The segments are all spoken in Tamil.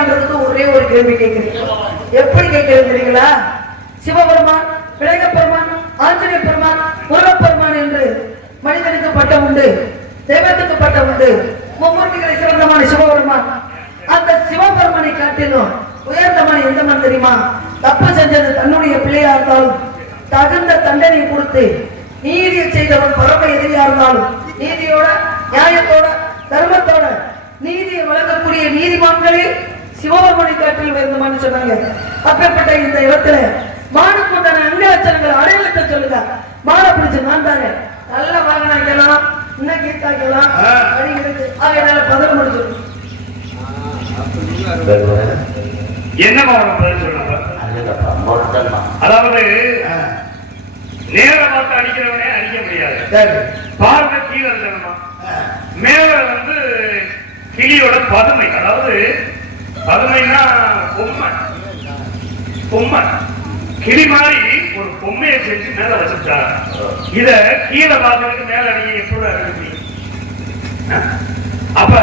கேட்கலான்றதுக்கு ஒரே ஒரு கேள்வி கேட்கிறேன். எப்படி கேட்கிறது தெரியுங்களா? சிவபெருமான், விநாயகப் பெருமான், ஆஞ்சநேய பெருமான், முருகப்பெருமான் என்று மனிதனுக்கு பட்டம் உண்டு, தெய்வத்துக்கு பட்டம் உண்டு. மும்மூர்த்திகளை சிறந்தமான சிவபெருமான். அந்த சிவபெருமானை காட்டிலும் உயர்ந்தமான எந்த மண் தெரியுமா? தப்பு செஞ்சது தன்னுடைய பிள்ளையா இருந்தாலும் தகுந்த தண்டனை கொடுத்து நீதியை செய்தவன் பரம எதிரியா இருந்தாலும் நீதியோட, நியாயத்தோட, தர்மத்தோட நீதியை வழங்கக்கூடிய நீதிமான்களே சிவபெருமானை காட்டில் உயர்ந்தமான்னு சொன்னாங்க. அப்பேற்பட்ட இந்த இடத்துல மானுக்குண்டான அங்கலட்சணங்கள் அடையாளத்தை சொல்லுங்க. மாலை பிடிச்சு நான் தாங்க நல்ல வாங்கினாக்கலாம், இன்னும் கீத்தாக்கலாம் அப்படிங்கிறது. அதனால பதில் முடிச்சு என்னமா பதில் சொல்லுங்க. அதாவது நேர பார்த்து அடிக்கிறவனே அடிக்க முடியாது, பார்வை கீழே இருக்கணுமா. மேல வந்து கிளியோட பதுமை, அதாவது பதுமைனா பொம்மை, பொம்மை கிளி மாதிரி ஒரு பொம்மையை செஞ்சு மேல வச்சுட்டாங்க. இத கீழே பார்க்கறதுக்கு மேல அடிக்க எப்படி அடிக்க முடியும்? அப்ப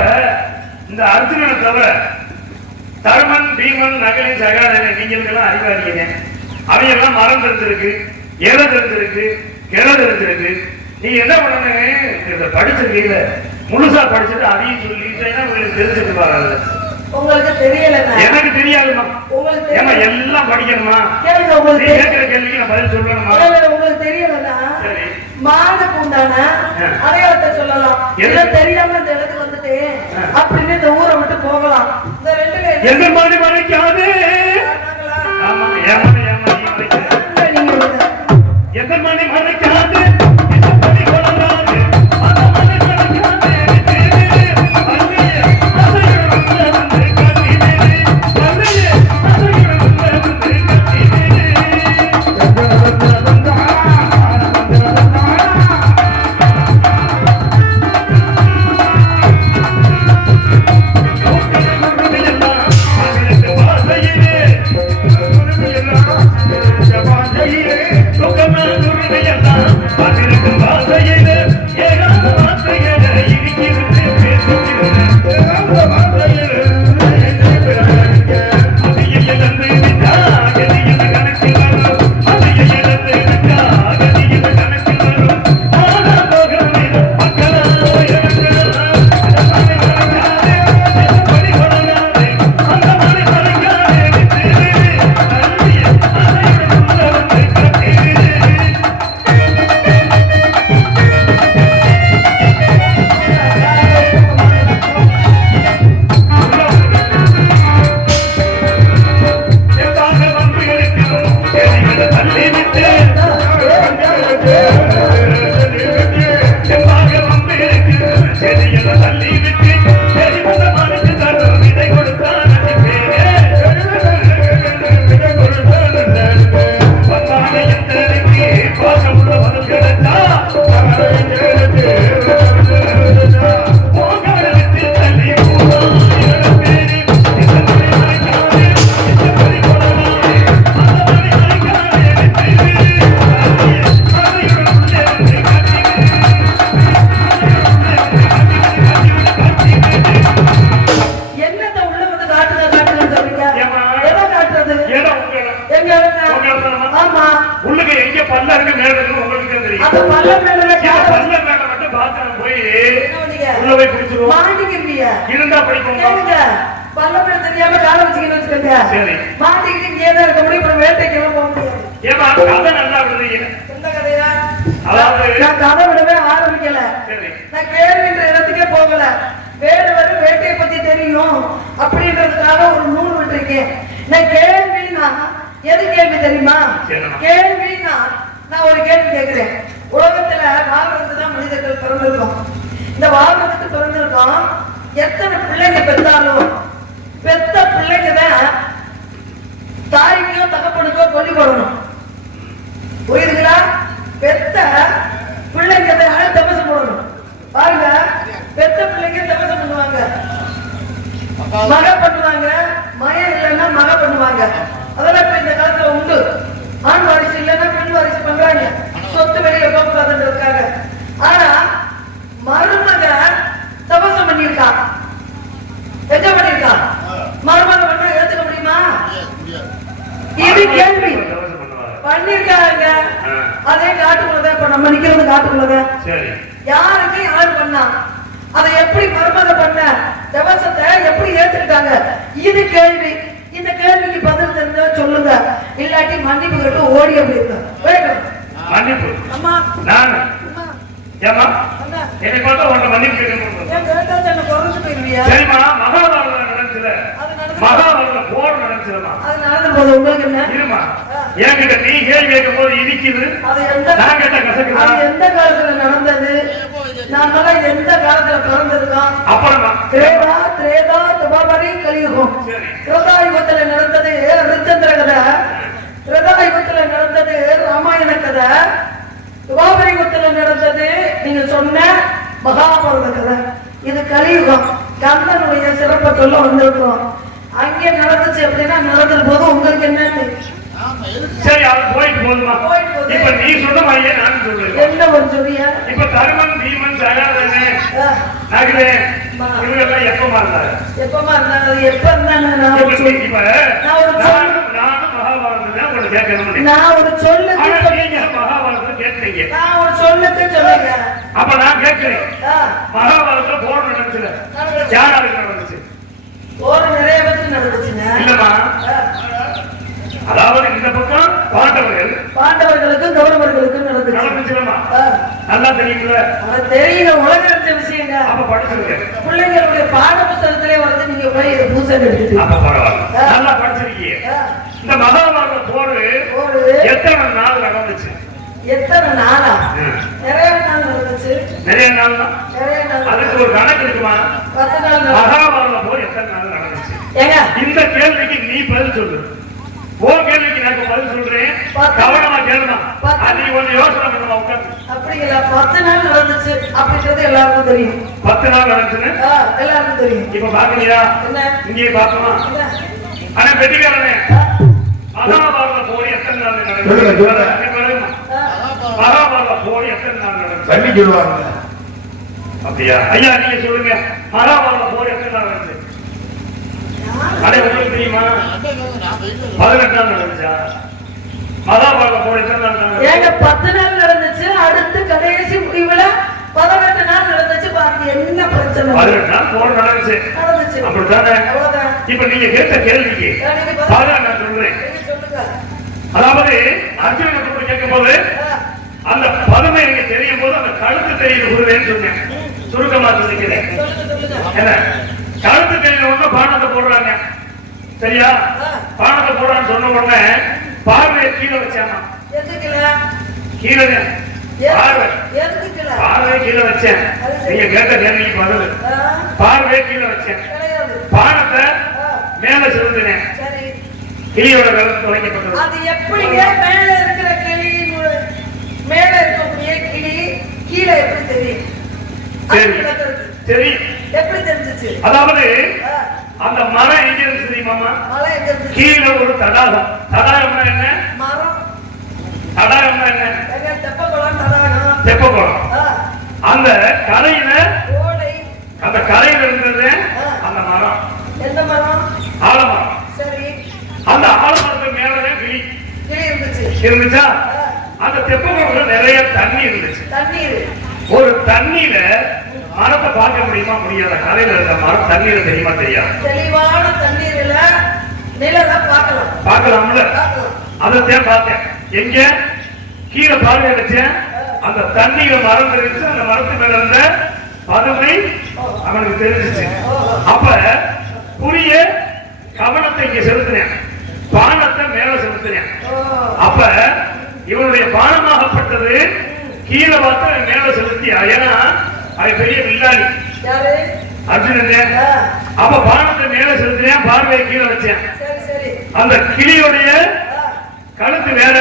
இந்த அர்ஜுனனை தவிர தர்மன், பீமன், நகலி, சகாதன நீங்களுக்கெல்லாம் அறிவாளிங்க. அவையெல்லாம் மரம் தெரிஞ்சிருக்கு, இலை தெரிஞ்சிருக்கு, கிளை தெரிஞ்சிருக்கு. நீ என்ன பண்ணணும், படிச்சிருக்கீங்க முழுசா படிச்சுட்டு அதையும் சொல்லிட்டேன்னா உங்களுக்கு தெரிஞ்சுட்டு வராது. உங்களுக்கு தெரியல, எனக்கு தெரியாதுமா. ஏமா எல்லாம் படிக்கணுமா? கேட்கிற கேள்விக்கு நான் பதில் சொல்லணுமா? உங்களுக்கு தெரியலன்னா மானுக்கு உண்டான அடையாளத்தை சொல்லலாம். எல்லாம் தெரியாம இந்த இடத்துக்கு வந்துட்டு அப்படின்னு இந்த ஊரை விட்டு போகலாம். இந்த ரெண்டு எந்த மாதிரி மறைக்காது. ஆமா, ஏமா ஏமா நீ மறைக்க, எந்த மாதிரி மறைக்காது. உலகத்துல வாழ்றதுக்கு தான் மனிதர்கள் பிறந்திருக்கோம். இந்த வாழ்றதுக்கு பிறந்திருக்கோம். எத்தனை பிள்ளைங்க பெற்றாலும் பெத்த பிள்ளைங்க தான் தாய்க்கோ தகப்பனுக்கோ கொல்லி போடணும். புரியுதுங்களா? பெத்த பிள்ளைங்க தான் தபசம் போடணும். பாருங்க, பெத்த பிள்ளைங்க தபசம் பண்ணுவாங்க, மக பண்ணுவாங்க, மயம் இல்லைன்னா மக பண்ணுவாங்க. அதெல்லாம் இப்ப இந்த காலத்துல உண்டு. ஆண் வாரிசு இல்லைன்னா பெண் வாரிசு பண்றாங்க, சொத்து வெளியில போகக்கூடாதுன்றதுக்காக. ஆனா மருமக தபசம் பண்ணியிருக்கான், என்ன பண்ணியிருக்கான்? மருமக கேள்வி பண்ணிருக்காங்க. அதே காட்டுக்குள்ளதான் இப்ப நம்ம நிக்கிறது காட்டுக்குள்ளதான். சரி, யாருக்கு யாரு பண்ணா, அதை எப்படி மர்மத பண்ண, தவசத்தை எப்படி ஏத்துக்கிட்டாங்க, இது கேள்வி. இந்த கேள்விக்கு பதில் தெரிஞ்சா சொல்லுங்க, இல்லாட்டி மன்னிப்பு கேட்டு ஓடி போயிருங்க. மன்னிப்பு அம்மா நான் ஏமா என்னை பார்த்தா உன்னை மன்னிப்பு கேட்கணும். சரிம்மா, மகாபாரதம் நடந்துச்சுல, மகாபாரதம் போர் நடந்துச்சுமா, அது நடந்து போது உங்களுக்கு என்ன இருமா. என்கிட்ட நீ கேள்வி கேட்கும் போது இடிக்குது, நான் கேட்ட கசக்குது. அது எந்த காலத்துல நடந்தது, நாம எந்த காலத்துல பிறந்திருக்கோம்? அப்புறமா திரேதா திரேதா துபாபரி கலியுகம். திரேதாயுகத்துல நடந்தது ஹரிச்சந்திர கதை, திரேதாயுகத்துல நடந்தது ராமாயண கதை, துபாபரியுகத்துல நடந்தது நீங்க சொன்ன மகாபாரத கதை. இது கலியுகம். கந்தனுடைய சிறப்பை சொல்ல வந்திருக்கிறோம். அங்கே நடந்துச்சு அப்படின்னா நடந்தது போது உங்களுக்கு என்ன? சரி, அது போயிட்டு போதுமா. இப்ப நீ சொன்ன மாதிரியே நான் சொல்றேன். என்ன ஒரு சொல்லிய? இப்ப தருமன் பீமன் சகாதேவன் நகுலேன் இவங்கெல்லாம் எப்பமா இருந்தாங்க? எப்பமா இருந்தாங்க? எப்ப இருந்தாங்க? நானும் மகாபாரதம் உங்களை கேட்கணும். நான் ஒரு சொல்லுக்கு நீங்க மகாபாரதம் கேட்கிறீங்க, நான் ஒரு சொல்லுக்கு சொல்லுங்க. அப்ப நான் கேட்கிறேன், மகாபாரதத்துல போர் நடந்துச்சுல, யாராருக்கு நடந்துச்சு? போர் நிறைய பேருக்கு நடந்துச்சுங்க. இல்லம்மா, அதாவது இந்த பக்கம் பாண்டவர்களுக்கும் கௌரவர்களுக்கும் நடந்துச்சுலமா. நல்லா தெரியுங்களா? தெரியல, உலக விஷயங்க. அப்ப படிச்சிருக்கேன், பிள்ளைங்களுடைய பாட புத்தகத்திலே வந்து நீங்க போய் இதை பூசை எடுத்துட்டு. அப்ப பரவாயில்ல, நல்லா படிச்சிருக்கீங்க. இந்த மகாபாரத போர் எத்தனை நாள் நடந்துச்சு? எத்தனை நாளா? நிறைய நாள் நடந்துச்சு. நிறைய நாள் தான். நிறைய நாள். அதுக்கு ஒரு கணக்கு இருக்குமா? 10 நாள். மகாபாரத போர் எத்தனை நாள் நடந்துச்சு? ஏங்க இந்த கேள்விக்கு நீ பதில் சொல்லு. ஓ கேள்விக்கு நான் பதில் சொல்றேன், கவனமா கேளுமா. நீ கொஞ்சம் யோசனை பண்ணுமா உட்காந்து. அப்படிங்களா? 10 நாள் நடந்துச்சு அப்படின்றது எல்லாருக்கும் தெரியும். 10 நாள் நடந்துச்சுன்னு எல்லாருக்கும் தெரியும். இப்ப பாக்கலையா? இங்கே பாக்கணுமா? ஆனா வெட்டிக்காரனே, மகாபாரத போர் எத்தனை நாள் நடந்துச்சு? மகாபாரத போர் எத்தனை நாள் நடந்துச்சு? அப்படியா? ஐயா நீங்க சொல்லுங்க, மகாபாரத போர் எத்தனை நாள் நடந்துச்சு? அடே உங்களுக்கு தெரியுமா? 18 நாள் நடந்துச்சா? மகாபாரத போர் எத்தனை நாள் நடந்துச்சு? ஏங்க 10 நாள் நடந்துச்சு, அடுத்து கடைசி முடிவுல 18 நாள் நடந்துச்சு. பாக்கி என்ன பிரச்சனை? 18 நாள் போர் நடந்துச்சு. அப்படித்தானே? இப்ப நீங்க கேட்ட கேள்விக்கு நான் சொல்றேன். அதாவது அர்ஜுனனை பத்தி கேட்கும் போது அந்த பதுமை எனக்கு தெரியும் போது அந்த கழுத்து தெரியுது குருவேன்னு சொன்னேன். சுருக்கமா சொல்லிக்கிறேன். என்ன கழுத்து தெரியுற உடனே பானத்தை போடுறாங்க. சரியா? பானத்தை போடுறான்னு சொன்ன உடனே பார்வையை கீழே வச்சானா? கீழே பார்வையை கீழே வச்சேன். நீங்க கேட்ட கேள்விக்கு பதில் பார்வையை கீழே வச்சேன். பானத்தை மேல செலுத்தினேன். கிளியோட கழுத்து துளைக்கப்பட்டது. அது எப்படிங்க மேல இருக்கிற கிளி மேல இருக்கக்கூடிய கிளி கீழே எப்படி தெரியும்? சரி, எப்படி தெரிஞ்சிச்சு? அதாவது அந்த மரம் எங்க இருந்து தெரியுமாமா? கீழே ஒரு தடாகம். தடாகம்னா என்ன? மரம். தடாகம்னா என்ன? தெப்பக்குளம். தடாகம், தெப்பக்குளம். அந்த கரையில ஓடை, அந்த கரையில இருந்தது அந்த மரம். எந்த மரம்? ஆலமரம். சரி, அந்த ஆலமரத்துக்கு மேலதான் கிளி இருந்துச்சா? அந்த தெப்பக்குளத்துல நிறைய தண்ணி இருந்துச்சு. தண்ணீர். ஒரு தண்ணியில மரத்தை பார்க்க முடியுமா? முடியாத. கரையில இருக்க மரம் தண்ணீர தெரியுமா? தெரியாது. தெளிவான தண்ணீர்ல நிலத்தை பார்க்கலாம். பார்க்கலாம்ல? அதைத்தான் பார்த்தேன். எங்க கீழே பார்வை வச்சேன், அந்த தண்ணீர மரம் தெரிஞ்சு அந்த மரத்து மேல இருந்த பதுமை அவனுக்கு தெரிஞ்சிச்சு. அப்ப புரிய கவனத்தை இங்க செலுத்தினேன், பானத்தை மேல செலுத்தினேன். அப்ப இவனுடைய பானமாகப்பட்டது கீழே பார்த்து மேல செலுத்தி, ஏன்னா அது பெரிய வில்லாளி அர்ஜுனன். அப்ப பானத்தை மேல செலுத்தினேன், பார்வையை கீழே வச்சேன். அந்த கிளியுடைய கழுத்து வேற.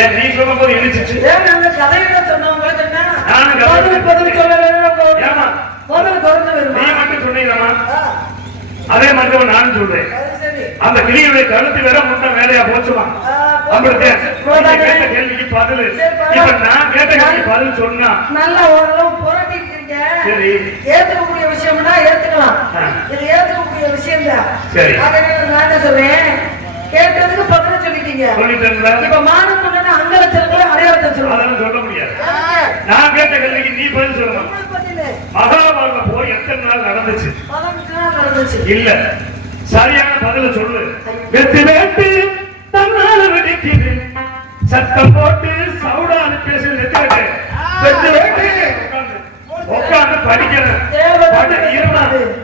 ஏன் நீ சொல்லும் போது இடிச்சிச்சு? நீ மட்டும் சொன்னீங்கம்மா, அதே மாதிரி நானும் சொல்றேன். அந்த கிளியுடைய கழுத்து வேற முட்டை வேலையா போச்சுமா? கேள்விக்கு பதில் இப்ப நான் கேட்ட கேள்வி பதில் சொன்னா நல்லா ஓரளவு புரட்டிருக்கீங்க. சரி, ஏத்துக்கக்கூடிய விஷயம்னா ஏத்துக்கலாம். இது ஏத்துக்கக்கூடிய விஷயம் தான். நான் என்ன சொல்றேன், கேட்டதுக்கு பதில் சொல்லிட்டீங்க. இப்ப மானம் கொண்டா அங்க வச்சிருக்கல அடையாளத்தை சொல்லுங்க. சொல்ல முடியாது. நான் கேட்ட கேள்விக்கு நீ பதில் சொல்லணும். மகாபாரத போர் எத்தனை நாள் நடந்துச்சு? 18 நாள் நடந்துச்சு. இல்ல, சரியான பதில சொல்லு. வெத்து வேட்டு தன்னால வெடிக்குது, சத்தம் போட்டு சவுடான்னு பேசுறது. வெத்து வேட்டு உட்காந்து படிக்கிறேன்.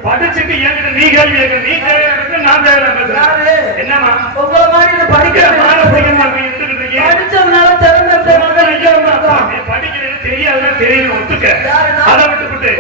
படிச்சுட்டு என்கிட்ட நீ கேள்வி கேட்க, நீ கேட்க நான் பேசுறேன். என்னமா உங்களை மாதிரி படிக்கிறேன் படிச்சதுனால படிக்கிறது தெரியாதுன்னா தெரியல ஒத்துக்க. அதை விட்டுவிட்டு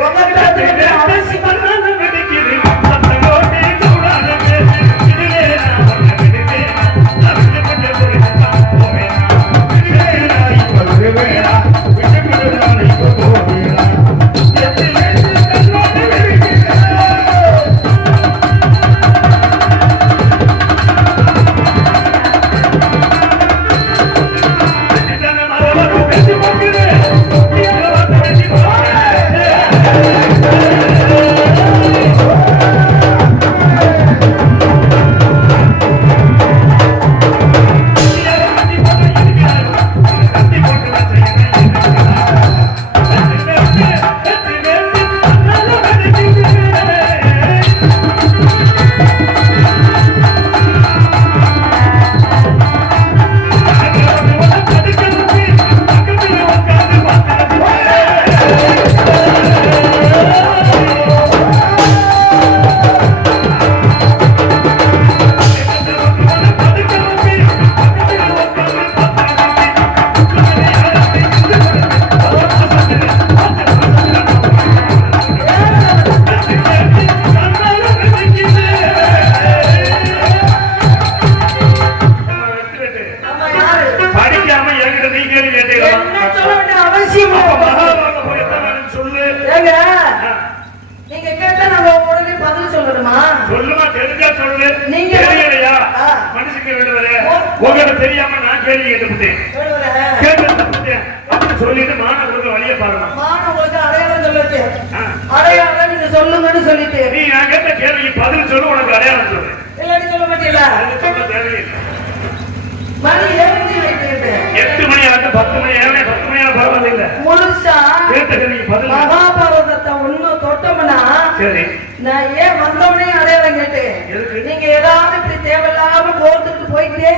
தெரியாம நான் கேள்வி கேட்டுட்டேன். சொல்லிட்டு மாணவர்களுக்கு வழியை பாருங்க. மாணவர்களுக்கு அடையாளம் சொல்லிட்டு அடையாளம் நீங்க சொல்லுங்கன்னு சொல்லிட்டு நீ நான் கேட்ட கேள்வி பதில் சொல்லு, உனக்கு அடையாளம் சொல்லு. இல்லாட்டி சொல்ல மாட்டீங்களா? சொல்ல தேவையில்லை. மணி 8 மணி ஆகும், 10 மணி ஆகும், 10 மணி ஆகும், பரவாயில்லை. முழுசா கேட்ட கேள்விக்கு பதில். மகாபாரதத்தை ஒன்னும் தொட்டோம்னா சரி, நான் ஏன் வந்தவனே அடையாளம் கேட்டேன். நீங்க ஏதாவது இப்படி தேவையில்லாம போர்த்துட்டு போயிட்டு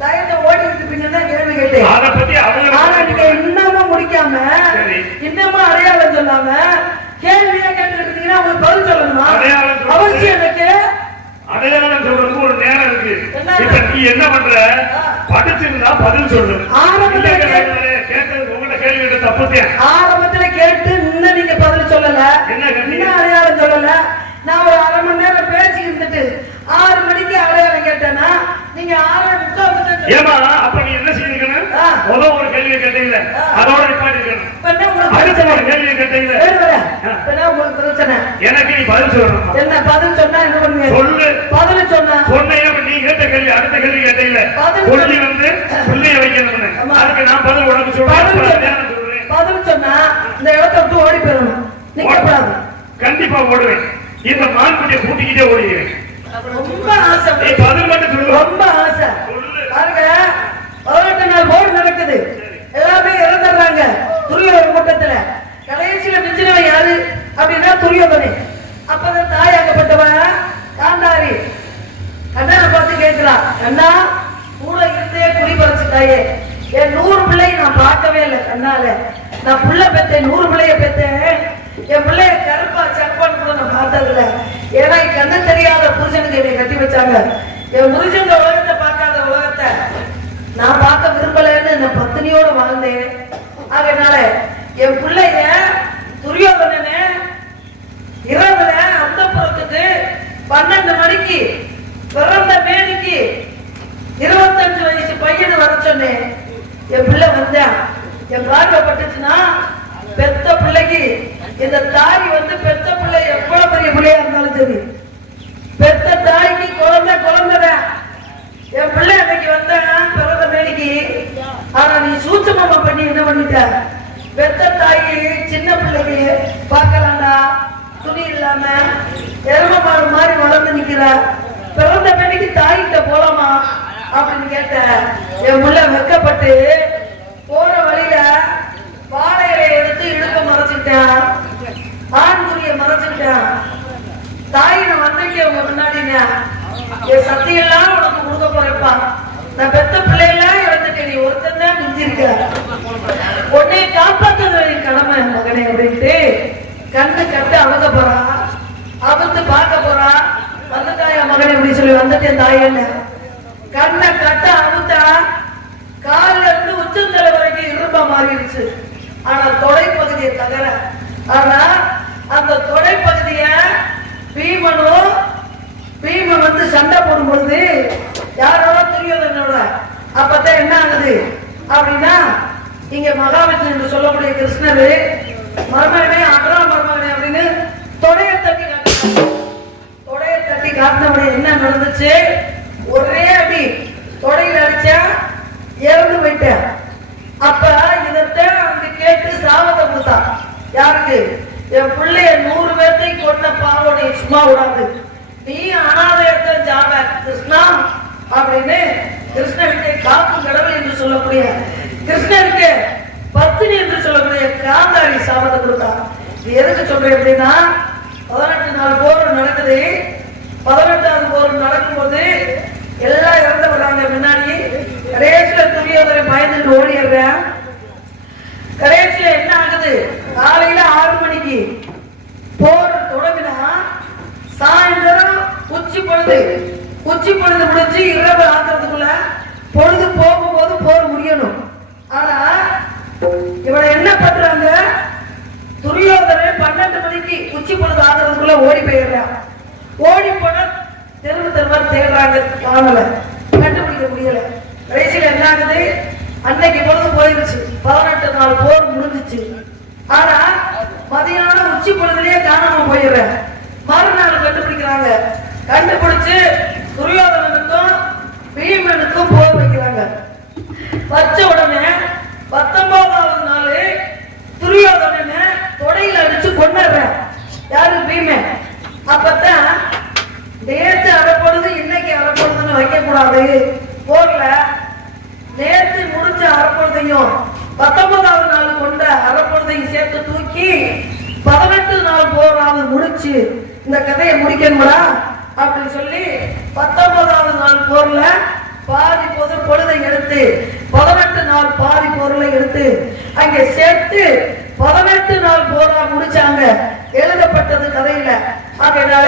தயத்தை ஓடி இருப்பீங்கன்னா கேள்வி கேட்டேன். அதை பத்தி ஆனா நீங்க இன்னமும் முடிக்காம இன்னமும் அடையாளம் சொல்லாம கேள்வியா கேட்டு இருக்கீங்கன்னா உங்களுக்கு பதில் சொல்லணுமா? அவசியம் எனக்கு அடையாளம் சொல்றதுக்கு ஒரு நேரம் இருக்கு. இப்ப நீ என்ன பண்ற, படிச்சிருந்தா பதில் சொல்லு. கேட்டது உங்கள்ட்ட கேள்வி கேட்ட தப்புத்தேன். ஆரம்பத்துல கேட்டு இன்னும் நீங்க பதில் சொல்லல, என்ன அடையாளம் சொல்லல. நான் ஒரு 1/2 மணி நேரம் பேசி இருந்துட்டு 6 மணிக்கு அடையாளம் கேட்டேன்னா நீங்க 6:30 ஏமா அப்ப நீ என்ன செய்யணும்? முதல் ஒரு கேள்வி கேட்டீங்க, அதோட நிப்பாட்டி இருக்கணும். அடுத்த ஒரு கேள்வி கேட்டீங்க, எனக்கு நீ பதில் சொல்லணும். என்ன பதில் சொன்னா என்ன பண்ணுவீங்க? சொல்லு. பதில் சொன்னா சொன்ன நீ கேட்ட கேள்வி அடுத்த கேள்வி கேட்டீங்க, சொல்லி வந்து புள்ளிய வைக்கணும். அதுக்கு நான் பதில் உனக்கு சொல்றேன். பதில் சொன்னா இந்த இடத்தை விட்டு ஓடி போயிடணும். நீங்க கண்டிப்பா ஓடுவேன். இந்த மான்குட்டியை கூட்டிக்கிட்டே ஓடிடுவேன். ரொம்ப ஆசை. நீ பதில் மட்டும் சொல்லு. ரொம்ப ஆசை. பாருங்க, 18 நாள் போர் நடக்குது. எல்லாமே இறந்துடுறாங்க துரியோதன கூட்டத்துல. கடைசியில மிஞ்சினவன் யாரு அப்படின்னா துரியோதனை. அப்பதான் தாயாகப்பட்டவன் காந்தாரி கண்ணனை பார்த்து கேட்கிறான், அண்ணா கூட இருந்தே குடி பறிச்சுட்டாயே, என் 100 பிள்ளை நான் பார்க்கவே இல்லை கண்ணால. நான் புள்ள பெத்தேன், 100 பிள்ளைய பெத்தேன். என் பிள்ளைய கருப்பா சப்பான்னு கூட நான் பார்த்ததில்ல. ஏன்னா கண்ணு தெரியாத புருஷனுக்கு என்னை கட்டி வச்சாங்க. என் புருஷன் உலகத்தை பார்க்காத உலகத்தை நான் பார்க்க விரும்பலன்னு இந்த பத்தினியோட வாழ்ந்தேன். அதனால என் பிள்ளைய துரியோதனனே இரவுல அந்த புறத்துக்கு 12 மணிக்கு பிறந்த மேனிக்கு 25 வயசு பையனை வர சொன்னேன். என் பிள்ளை வந்தேன். என் பார்வை பட்டுச்சுன்னா பெத்த பிள்ளைக்கு இந்த தாய் வந்து பெத்த பிள்ளை எவ்வளவு பெரிய பிள்ளையா இருந்தாலும் சரி, பெத்த தாய்க்கு குழந்தை குழந்தைதான். என் பிள்ளை அன்னைக்கு வந்தேன் பிறந்த மேனிக்கு. ஆனா நீ சூட்சமா பண்ணி என்ன பண்ணிட்ட, பெத்த தாயி சின்ன பிள்ளைக்கு பார்க்கலாம்டா, துணி இல்ல முடியுதுல, பிறந்த பெண்ணுக்கு தாய்கிட்ட போலாமா அப்படின்னு கேட்டேன். என் முள்ள வெக்கப்பட்டு போற வழியில வாழை இலையை எடுத்து இடுப்ப மறைச்சுக்கிட்டேன், ஆண்குரிய மறைச்சுக்கிட்டேன். தாய் நான் வந்திருக்கேன் உங்க முன்னாடினா, என் சத்தியெல்லாம் உனக்கு கொடுக்க போறப்பா, நான் பெத்த பிள்ளையெல்லாம் இழந்துட்டேன், நீ ஒருத்தன் தான் மிஞ்சிருக்க, உன்னை காப்பாற்றுறது என் கடமை மகனே அப்படின்ட்டு கண்ணு கட்டு அவங்க போறான். அபத்து பார்க்க போறான். வந்துட்டாயா மகனே அப்படின்னு சொல்லி வந்துட்டேன் தாயன்னு. கண்ணை கட்ட அவுத்தா காலில் இருந்து உச்சந்தலை வரைக்கும் இருப்பா மாறிடுச்சு. ஆனா தொடைப்பகுதியை தவிர, ஆனா அந்த தொடைப்பகுதிய பீமன் வந்து சண்டை போடும் பொழுது யாரோட துரியோதனோட, அப்பதான் என்ன ஆகுது அப்படின்னா, இங்க மகாவிஷ்ணு என்று சொல்லக்கூடிய கிருஷ்ணர் மருமகனே அகரா மருமகனே அப்படின்னு தொடைய தட்டி காட்டினவுடைய என்ன நடந்துச்சு, ஒரே அடி தொடையில அடிச்சா இறந்து போயிட்டேன். அப்ப இதத்தான் அங்க கேட்டு சாபத்தை கொடுத்தான். யாருக்கு? என் பிள்ளைய 100 பேர்த்தை கொண்ட பாவனை சும்மா விடாது, நீ அனாதையத்தை ஜாப கிருஷ்ணா அப்படின்னு கிருஷ்ணனுக்கு காக்கும் கடவுள் என்று சொல்லக்கூடிய கிருஷ்ணனுக்கு பத்தினி என்று சொல்லக்கூடிய காந்தாரி சாபத்தை கொடுத்தான். இது எதுக்கு சொல்றேன் அப்படின்னா, 18 நாள் போர் நடக்குது. 18வது போர் நடக்கும்போது எல்லாம் இறந்து வர்றாங்க. முன்னாடி கடைசியில துரியோதனை பயந்துட்டு ஓடிடுறேன். கடைசியில என்ன ஆகுது, காலையில 6 மணிக்கு போர் தொடங்கினா சாயந்தரம் உச்சி பொழுது முடிஞ்சு இரவு ஆகிறதுக்குள்ள பொழுது போகும்போது போர் முடியணும். ஆனா இவனை என்ன பண்றாங்க, துரியோதனை 12 மணிக்கு உச்சி பொழுது ஆகிறதுக்குள்ள ஓடி போயிடுறான். ஓடி போன தெருவா தேடுறாங்க, காணல, கண்டுபிடிக்க முடியல. கடைசியில என்ன ஆகுது, அன்னைக்கு பொழுது போயிருச்சு, 18 நாள் போர் முடிஞ்சிச்சு. ஆனா மதியானம் உச்சி பொழுதுலயே காணாம போயிடுற. மறுநாள் கண்டுபிடிக்கிறாங்க. கண்டுபிடிச்சு துரியோதனனுக்கும் பீமனுக்கும் போர் வைக்கிறாங்க. வச்ச உடனே 19வது நாள் துரியோதனனை தொடையில அடிச்சு கொண்டுறேன். யாரு? பீமன். அப்பதான் நேற்று அரைப்பொழுது இன்னைக்கு அரைப்பொழுதுன்னு வைக்க கூடாது போர்ல. நேற்று முடிஞ்ச அரைப்பொழுதையும் 19வது நாள் கொண்ட அரைப்பொழுதையும் சேர்த்து தூக்கி 18 நாள் போராது முடிச்சு இந்த கதையை முடிக்கணும்டா அப்படின்னு சொல்லி 19வது நாள் போர்ல பாதி பொழுதை எடுத்து 18 நாள் பாதி பொருளை எடுத்து அங்கே சேர்த்து 18 நாள் போரா முடிச்சாங்க. எழுதப்பட்டது கதையில. அதனால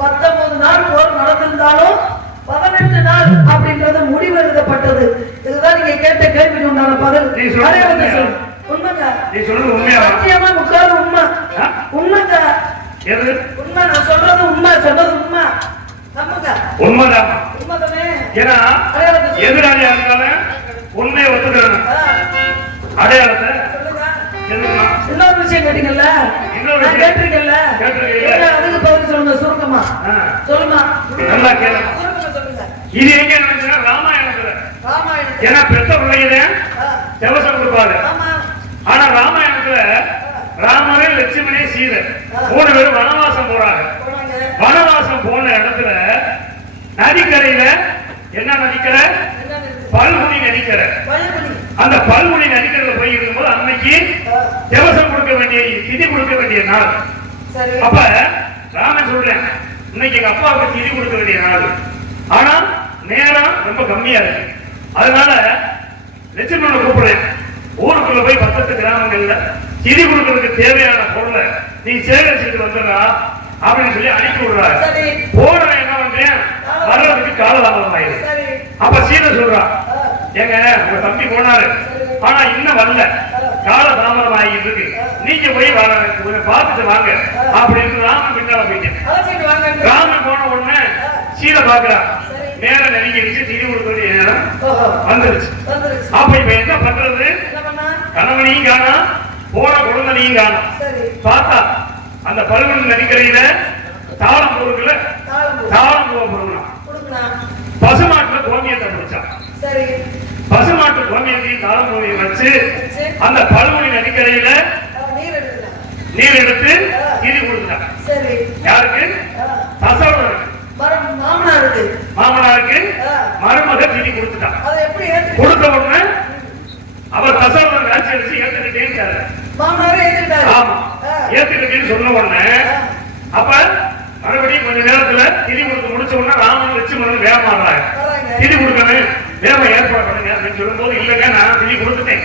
19 நாள் போர் நடந்திருந்தாலும் 18 நாள் அப்படின்றது முடிவு எழுதப்பட்டது. இதுதான் நீங்க கேட்ட கேள்விக்கு உண்டான பதில். உண்மைங்க, சத்தியமா முக்காது உண்மை. உண்மைங்க, உண்மை. நான் சொல்றது உண்மை, சொன்னது உண்மை. உண்மைதான். உண்மைதானே? ஏன்னா எதிராளியா இருந்தாலும் உண்மையை ஒத்துக்கிறேன். அடையாளத்தை இன்னொரு விஷயம் கேட்டீங்கல்ல, கேட்டிருக்கீங்கல்ல, அதுக்கு பதில் சொல்லுங்க சுருக்கமா. சொல்லுமா, நல்லா கேளுங்க. சொல்லுங்க. இது எங்க நடந்துச்சுன்னா ராமாயணத்துல. ஏன்னா பெத்த பிள்ளையில தேவசம் கொடுப்பாரு. ஆனா ராமாயணத்துல ராமரே லட்சுமணே சீதை 3 பேரும் வனவாசம் போறாங்க. வனவாசம் போன இடத்துல நதிக்கரையில என்ன நதிக்கரை? பல்முனி நதிக்கரை. அந்த பல்முனி நதிக்கரையில போய் இருக்கும்போது அன்னைக்கு தேவசம் கொடுக்க வேண்டிய திதி கொடுக்க வேண்டிய நாள். அப்ப ராமன் சொல்றேன், இன்னைக்கு எங்க அப்பாவுக்கு திதி கொடுக்க வேண்டிய நாள். ஆனா நேரம் ரொம்ப கம்மியா இருக்கு. அதனால லட்சுமணனை கூப்பிடுறேன், ஊருக்குள்ள போய் 10 கிராமங்கள்ல திதி கொடுக்கறதுக்கு தேவையான பொருளை நீ சேகரிச்சுட்டு வந்துடா அப்படின்னு சொல்லி அனுப்பி விடுறாரு. போன என்ன பண்றேன், வர்றதுக்கு காலதாமதம் ஆயிடுச்சு. அப்ப சீதை சொல்றா, ஏங்க உங்க தம்பி போனாரு, ஆனா இன்னும் வரல, காலதாமதம் ஆகிட்டு இருக்கு, நீங்க போய் பார்த்துட்டு வாங்க அப்படின்னு ராமன் பின்னால போயிட்டேன். ராமன் போன உடனே சீதை பாக்குறா, நேரம் நெருங்கிடுச்சு, திதி கொடுக்க வேண்டிய நேரம் வந்துருச்சு. அப்ப இப்ப என்ன பண்றது, கணவனையும் காணும், போன குழந்தையும் காணும். பார்த்தா அந்த பல்வன் நதிக்கரையில தாளம் பொருட்கள தாளம் பொருள் பசுமாட்டுல கோமியத்தை பிடிச்சான். பசுமாட்டு கோமியத்தையும் தாளம் பொருளையும் வச்சு அந்த பல்வனி நதிக்கரையில நீர் எடுத்து திதி கொடுத்தான். யாருக்கு? தசரதனுக்கு. மாமனாருக்கு மருமக திதி கொடுத்துட்டான். அதை எப்படி கொடுத்த உடனே அவர் தசரதன் காட்சி அடிச்சு ஏத்துக்கிட்டேன்னு மாமனாரே ஏத்துக்கிட்டாரு. ஆமா, ஏத்துக்கிட்டேன்னு சொன்ன உடனே அப்ப மறுபடியும் கொஞ்ச நேரத்துல திதி கொடுத்து முடிச்ச உடனே ராமன் லட்சுமணன் வேகமாடுறாங்க. திதி கொடுக்கணும், வேகம் ஏற்பாடு பண்ணுங்க அப்படின்னு சொல்லும் போது இல்லைங்க நான் திதி கொடுத்துட்டேன்,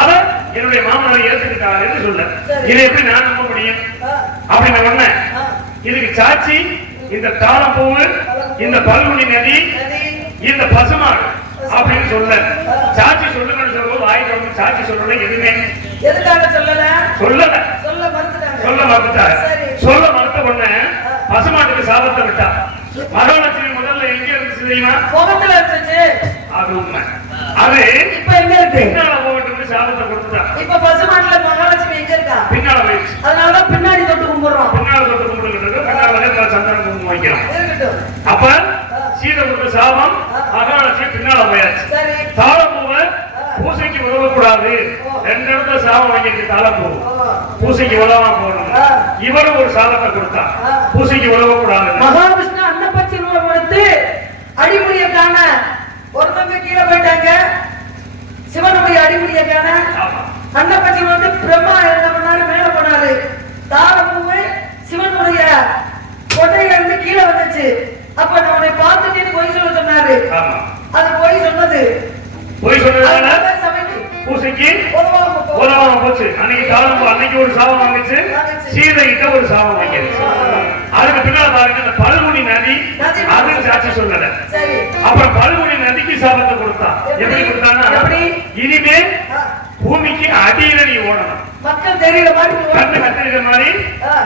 அத என்னுடைய மாமனாரை ஏத்துக்கிட்டாருன்னு சொல்ல இதை எப்படி நான் நம்ப முடியும் அப்படின்ன உடனே இதுக்கு சாட்சி இந்த தாளம்பூவு, இந்த பல்குனி நதி, இந்த பசுமாடு அப்படின்னு சொல்ல சாட்சி சொல்லுங்கன்னு சொல்லும்போது ஆயிரம் சாட்சி சொல்லல. எதுவுமே எதுக்காக சொல்லல சொல்லல சொல்ல மறுத்துட்டாரு. சொல்ல மறுத்த உடனே பசுமாட்டுக்கு சாபத்தை விட்டா. மகாலட்சுமி முதல்ல எங்க இருந்துச்சு தெரியுமா? கோபத்துல இருந்துச்சு. அது உண்மை. அது இப்ப எங்க இருக்கு? பின்னால போகட்டும் சாபத்தை கொடுத்துட்டா. இப்ப பசுமாட்டுல மகாலட்சுமி எங்க இருக்கா? பின்னால போயிடுச்சு. அதனாலதான் பின்னாடி தொட்டு கும்பிடுறோம். பின்னால தொட்டு கும்பிடுறது பின்னால சந்தனம் குங்குமம் வைக்கிறோம். அப்ப சீதை கொடுத்த சாபம் மகாலட்சுமி பின்னால போயாச்சு. தாளம்பூவை பூசைக்கு உதவக்கூடாது. ரெண்டு இடத்துல சாபம் வாங்கிட்டு தாளம்பூ பூசைக்கு உதவா போகணும். இவரும் ஒரு சாபத்தை கொடுத்தா பூசைக்கு உதவக்கூடாது. மகாவிஷ்ணு அன்னப்பச்சி ரூபம் எடுத்து அடிமுடியை காண ஒருத்தங்க கீழே போயிட்டாங்க. சிவனுடைய அடிமுடியை காண அன்னப்பச்சி வந்து பிரம்மா என்ன பண்ணாரு, மேல போனாரு. தாளம்பூவை சிவனுடைய கொட்டையில இருந்து கீழே வந்துச்சு. அப்ப நம்மளை பார்த்துட்டு பொய் சொல்ல சொன்னாரு. அது பொய் சொன்னது. பொய் சொன்னதால பூசைக்கு உதவாம போச்சு. அன்னைக்கு தாளம்பூ அன்னைக்கு ஒரு சாபம் வாங்கிச்சு, சீதை கிட்ட ஒரு சாபம் வாங்கிடுச்சு. அதுக்கு பின்னால பாருங்க இந்த பல்குனி நதி அது சாட்சி சொல்லல. அப்புறம் பல்குனி நதிக்கு சாபத்தை கொடுத்தான். எப்படி கொடுத்தான்னா இனிமே பூமிக்கு அடியில நீ ஓடணும், மக்கள் தெரியற மாதிரி கண்ணு கத்திரிக்கிற மாதிரி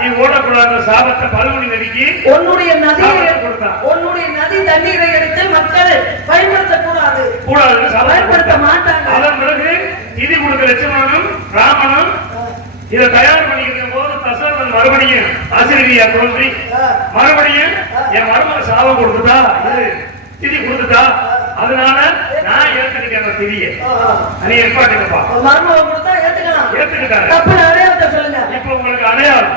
நீ ஓடக்கூடாத சாபத்தை பல்குனி நதிக்கு உன்னுடைய நதி தண்ணீரை எடுத்து மக்கள் பயன்படுத்த கூடாது பயன்படுத்த மாட்டாங்க. அதன் பிறகு திதி கொடுத்த லட்சுமணனும் ராமனும் இதை தயார் பண்ணிக்கிற போது தசரதன் மறுபடியும் ஆசிரியா தோன்றி மறுபடியும் என் மருமக சாபம் கொடுத்துட்டா, இது திதி கொடுத்துட்டா, அதனால நான் ஏத்துக்கிட்டேன் அந்த திதியை. நீ ஏற்பாட்டுப்பா மருமக கொடுத்தா ஏத்துக்கலாம். ஏத்துக்கிட்டாரு. அப்ப அடையாளத்தை சொல்லுங்க. இப்ப உங்களுக்கு அடையாளம்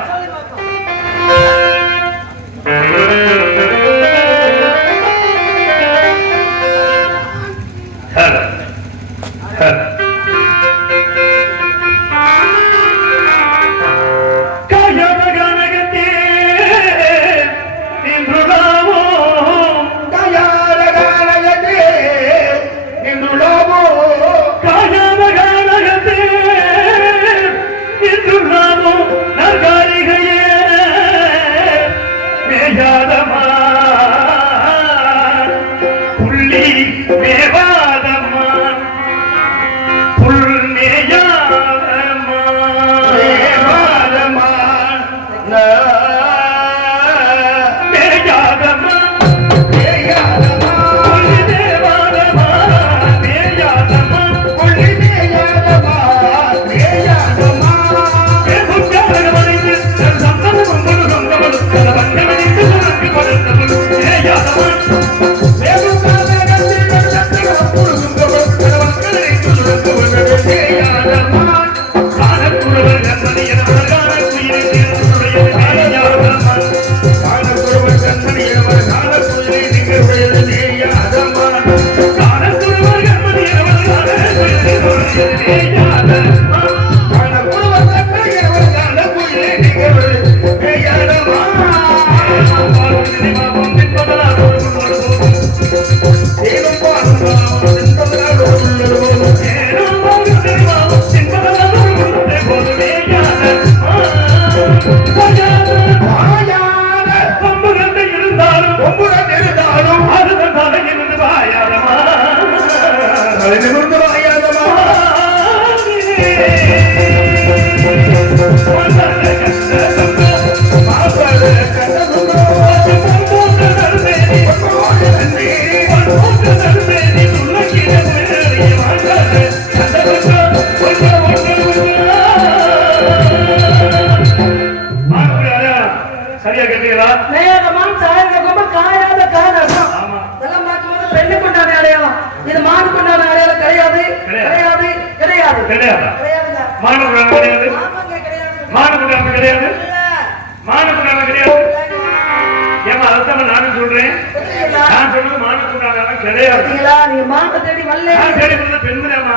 நான் சொல்றது ஆணுக்கு உண்டான கிடையாது. பாத்தீங்களா, நீங்க மாங்க தேடி வரல. நான் தேடி வந்த பெண்ணுதாம்மா.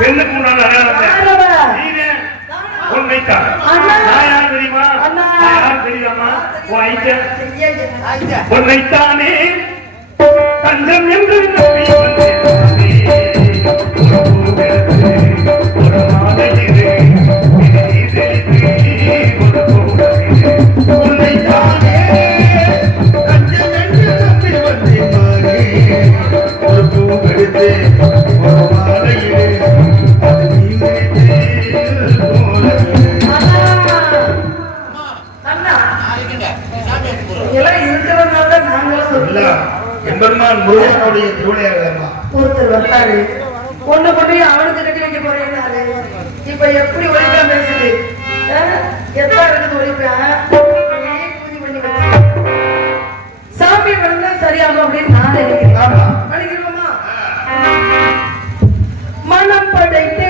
பெண்ணுக்கு உண்டான அடையாளம் உண்மைத்தான். நான் யார் தெரியுமா? நான் யார் தெரியாமா? உன்னைத்தானே தஞ்சம் என்று நம்பி வந்தேன். ஒரு மாலையிலே உன்னைத்தானே தஞ்சம் என்று நம்பி வந்தேன். ஒரு பூவெடுத்து ஒரு மாலையிலே எம்பெருமான் முருகனுடைய திருவிளையாடலம்மா. ஒருத்தர் வந்தாரு, ஒண்ணு கொண்டு அவனுக்கு கட்டி வைக்க போறேன்னாரு. இப்ப எப்படி ஒழிப்பா பேசுது? எப்ப இருக்குது ஒழிப்பா? சாமி வந்தா சரியாகும் அப்படின்னு நான் நினைக்கிறேன். படிக்கிறோமா? மனம் படைத்தே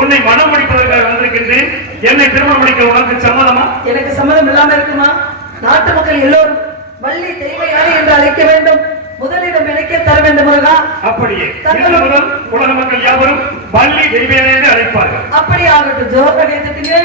உன்னை மனம் முடிப்பதற்காக வந்திருக்கின்றேன். என்னை திருமணம் முடிக்க உனக்கு சம்மதமா? எனக்கு சம்மதம் இல்லாம இருக்குமா? நாட்டு மக்கள் எல்லோரும் வள்ளி தெய்வ யானை என்று அழைக்க வேண்டும். முதலிடம் எனக்கே தர வேண்டும் முருகா. அப்படியே முதல் உலக மக்கள் யாவரும் வள்ளி தெய்வ யானை என்று அழைப்பார்கள். அப்படி ஆகட்டும். ஜோக கேட்டுட்டீங்க.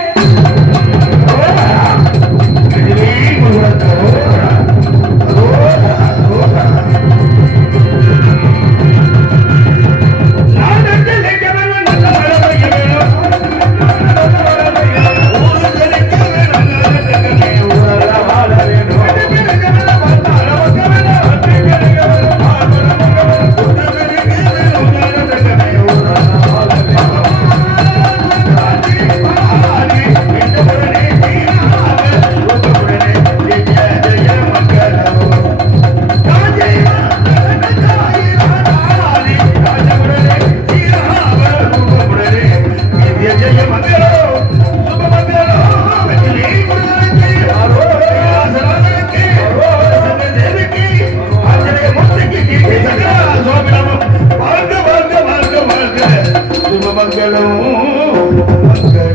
Mangalam,